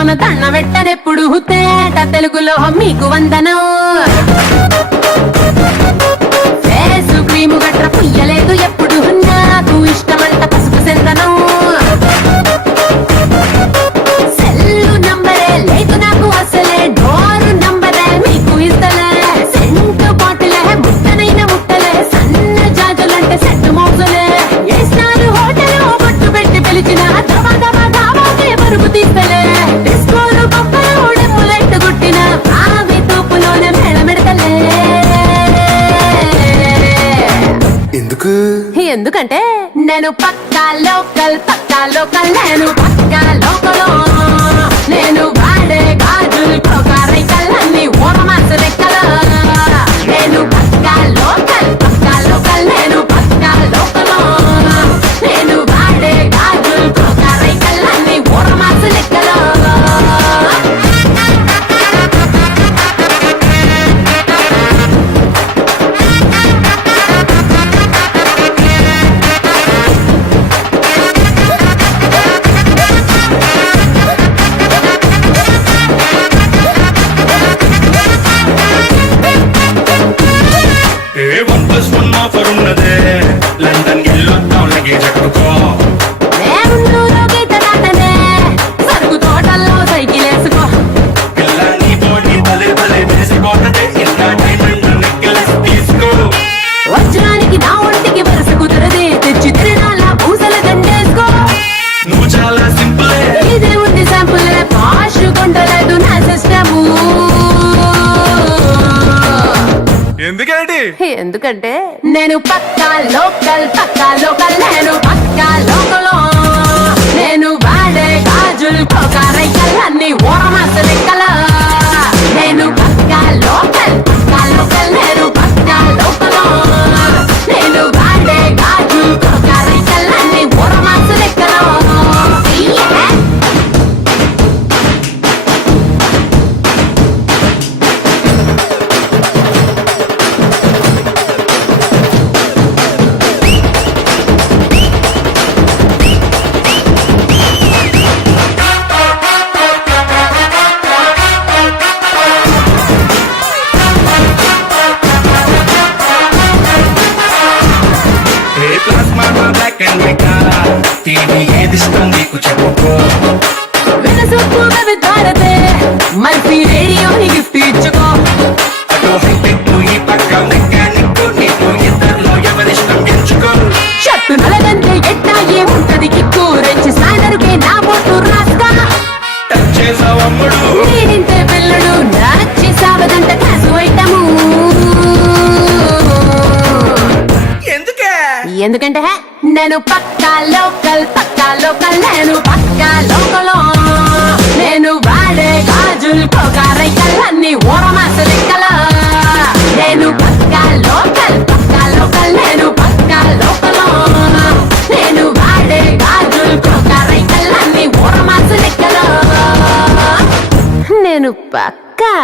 లోన దండ పెట్టనెప్పుడు తేట తెలుగులో మీకు వందనం. ఫేసు క్రీము గట్ర పుయ్యలేదు ఎప్పుడు నాకు ఇష్టమంట పసుపు సెందనం. సెల్లు నంబరే లేదు నాకు అసలే డోరు నంబరే మీకు ఇస్తలే. సెంటు బాటిలే ముట్టనైన ముట్టలే సన్న జాజులంటే సెట్టు మోజులే. ఏ స్టార్ హోటల్ బొట్టు పెట్టి పిలిచిన దవా దవా దావాకే పరుపు తీస్తలే. డిస్కోలు బొమ్మలు డెమ్ములెట్టు గుట్టిన ఆవి తోపులోనే మేళమెడతలే. ఎందుకంటే నేను పక్కా లోకల్ నేను పక్కా లోకల్. నేను వాడే గాజులు కోకారైకల్లన్నీ ఓరమాసు లెక్కల. నేను పక్కా లోకల్ నేను పక్కా లోకల్. నేను వాడే గాజులు కోకారైకల్లన్నీ ఓరమాసు లెక్కల. లండన్ వెళ్ళొద్దాం లగేజ్ ఎక్కడుకో. సరుకు తోటల్లో సైకిల్ వేసుకో. పిల్ల నీ బోడి భలే భలే వేసిపోతదే. ఇంత డైమండ్ నెక్లెస్ తీసుకో. వజ్రానికి నా ఒంటికి వరుస కుదరదే. తెచ్చి తిరణాల పూసల దండేసుకో. నువ్వు చాలా సింపులే. ఇదే ఉంది శాంపులే. పాష్ కొండలేదు నా సిస్టము. ఎందుకంటే నేను పక్కా లోకల్ నేను పక్కా లోకల్. నేను వాడే గాజులు కోకారైకల్లన్నీ ఓరమాసు లెక్కల. నేను పక్కా లోకల్ నేను పక్కా లోకల్. నేను వాడే గాజులు కోకారైకల్లన్నీ ఓరమాసు లెక్కల. టీవీ ఏదిష్టం నీకు చెప్పుకో. వినసొప్పుగా విద్వారతే మల్పి రేడియోని గిఫ్ట్ ఇచ్చుకో. అటు హైటెక్ ఈ పక్క మెకానిక్ నీకు ఇద్దరిలో ఎవరిష్టం ఎంచుకో. షట్టు నలగంటే ఎట్టా ఏముంటది కిక్కు. రెచ్చి స్నానరుకే నా బొట్టు రాస్తా. టచ్ చేసావు అమ్ముడు. నేనింతే పిల్లడు నచ్చి సావదంట కాసు ఐటము. ఎందుకంటే నేను పక్కా లోకల్ నేను పక్కా లోకల్. నేను వాడే గాజులు కోకారైకల్లన్నీ ఓరమాసు లెక్కల. నేను పక్కా లోకల్ నేను పక్కా లోకల్. నేను వాడే గాజులు కోకారైకల్లన్నీ ఓరమాసు లెక్కల. నేను పక్కా